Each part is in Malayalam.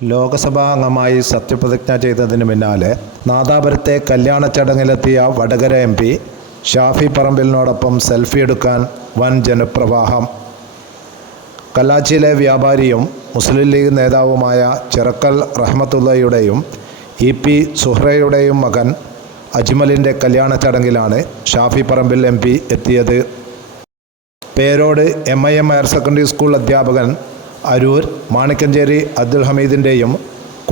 ലോകസഭാ അംഗമായി സത്യപ്രതിജ്ഞ ചെയ്തതിന് പിന്നാലെ നാദാപുരത്തെ കല്യാണ ചടങ്ങിലെത്തിയ വടകര എം പി ഷാഫി പറമ്പിലിനോടൊപ്പം സെൽഫി എടുക്കാൻ വൻ ജനപ്രവാഹം. കല്ലാച്ചിയിലെ വ്യാപാരിയും മുസ്ലിം ലീഗ് നേതാവുമായ ചിറക്കൽ റഹ്മത്തുള്ളയുടെയും ഇ പി സുഹ്രയുടെയും മകൻ അജ്മലിന്റെ കല്യാണ ചടങ്ങിലാണ് ഷാഫി പറമ്പിൽ എം പി എത്തിയത്. Perode M I M higher secondary school അധ്യാപകൻ അരൂർ മാണിക്കഞ്ചേരി അബ്ദുൽ ഹമീദിന്റെയും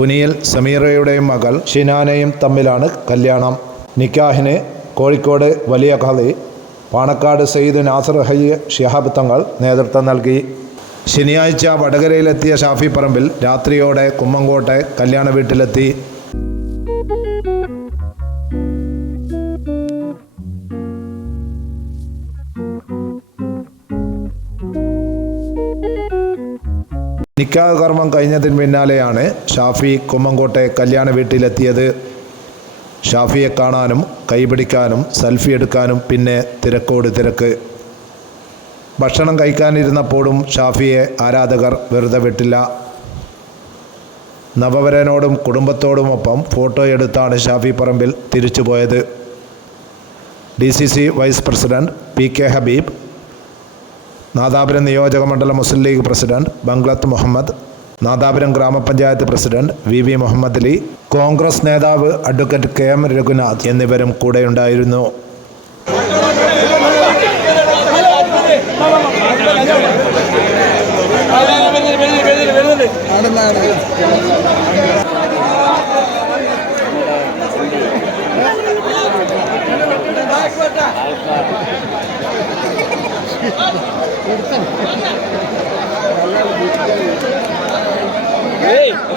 കുനിയിൽ സമീറയുടെയും മകൾ ഷിനാനയും തമ്മിലാണ് കല്യാണം. നിക്കാഹിന് കോഴിക്കോട് വലിയ കളി. പാണക്കാട് സയ്യിദ് നാസർ ഹയ്യ ഷിഹാബ് തങ്ങൾ നേതൃത്വം നൽകി. ശനിയാഴ്ച വടകരയിലെത്തിയ ഷാഫി പറമ്പിൽ രാത്രിയോടെ കുമ്മങ്കോട്ടെ കല്യാണ വീട്ടിലെത്തി. നിക്കാഹ് കർമ്മം കഴിഞ്ഞതിന് പിന്നാലെയാണ് ഷാഫി കുമ്മങ്കോട്ടെ കല്യാണ വീട്ടിലെത്തിയത്. ഷാഫിയെ കാണാനും കൈപിടിക്കാനും സെൽഫി എടുക്കാനും പിന്നെ തിരക്കോട് തിരക്ക്. ഭക്ഷണം കഴിക്കാനിരുന്നപ്പോഴും ഷാഫിയെ ആരാധകർ വെറുതെ വിട്ടില്ല. നവവരനോടും കുടുംബത്തോടുമൊപ്പം ഫോട്ടോ എടുത്താണ് Shafi Parambil തിരിച്ചുപോയത്. D C C vice president P K Habeeb Nadapuram നിയോജക മണ്ഡലം മുസ്ലിം ലീഗ് പ്രസിഡന്റ് ബംഗ്ലത്ത് മുഹമ്മദ് നാദാപുരം ഗ്രാമപഞ്ചായത്ത് president V V Muhammad Ali Congress നേതാവ് അഡ്വക്കേറ്റ് കെ എം രഘുനാഥ് എന്നിവരും കൂടെയുണ്ടായിരുന്നു. ഏയ്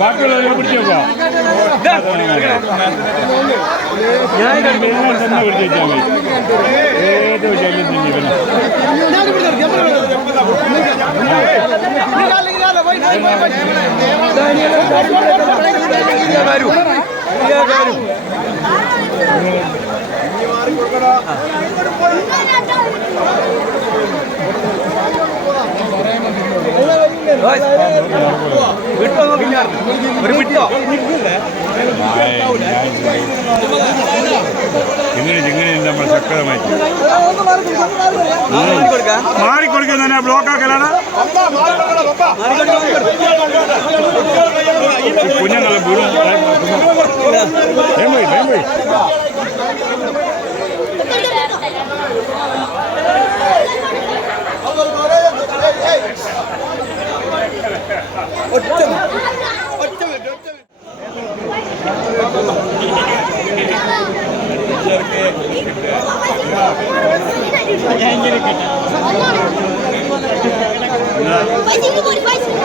ബാക്കിയുള്ളവരെ പിടിച്ചേക്കോ ഞാൻ തന്നെ പിടിച്ചു വെച്ചാൽ മതി ഏത് ശല്യം തന്നെ ഇവനെ ഒരു വിട്ടോ ഇങ്ങനെ ഇങ്ങനെ നമ്മൾ ശക്തമായി കൊടുക്കാം മാറിക്കൊടുക്കുന്ന തന്നെ ബ്ലോക്ക് ആക്കലാണ്. കുഞ്ഞുങ്ങളെ വീടും വേം പോയി വേം പോയി പൈസക്ക്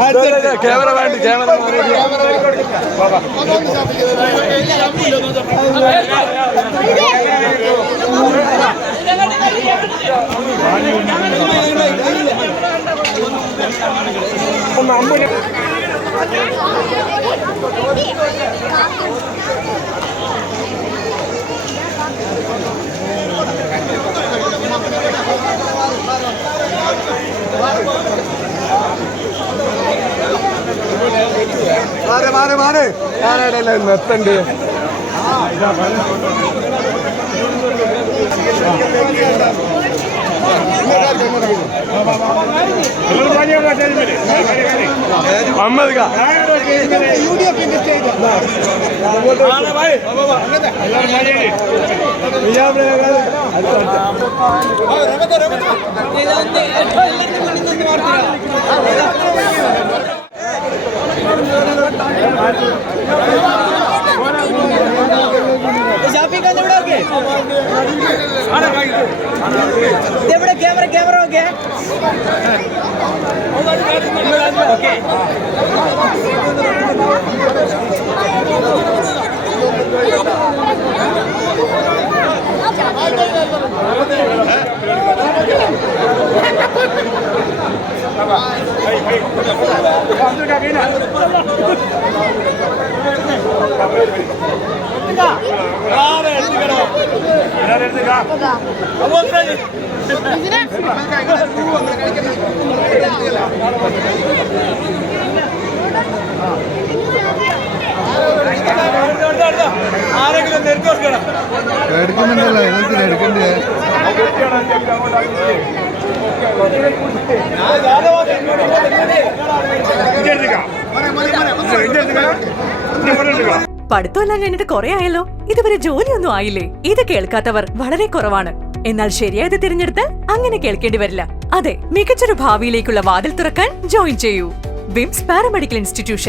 கேமரா வேண்டி கேமரா Thank you. മാറി മാറി മാറി. ഞാനിടയില്ല നിർത്തണ്ട്? ಜಾಪಿ ಕಂದು ಬಿಡೋಕೆ ಬಿಡ ಕ್ಯಾಮ್ರಾ ಕ್ಯಾಮ್ರಾ ಓಕೆ ആരെങ്കിലും നിർത്തി കൊടുക്കണം എടുക്കുന്നുണ്ടല്ലോ എടുക്കണ്ടേ പഠിത്തമെല്ലാം കഴിഞ്ഞിട്ട് കുറെ ആയല്ലോ. ഇതുവരെ ജോലിയൊന്നും ആയില്ലേ? ഇത് കേൾക്കാത്തവർ വളരെ കുറവാണ്. എന്നാൽ ശരിയായത് തിരഞ്ഞെടുത്താൽ അങ്ങനെ കേൾക്കേണ്ടി വരില്ല. അതെ മികച്ചൊരു ഭാവിയിലേക്കുള്ള വാതിൽ തുറക്കാൻ ജോയിൻ ചെയ്യൂ. വിംസ് പാരാമെഡിക്കൽ ഇൻസ്റ്റിറ്റ്യൂഷൻ.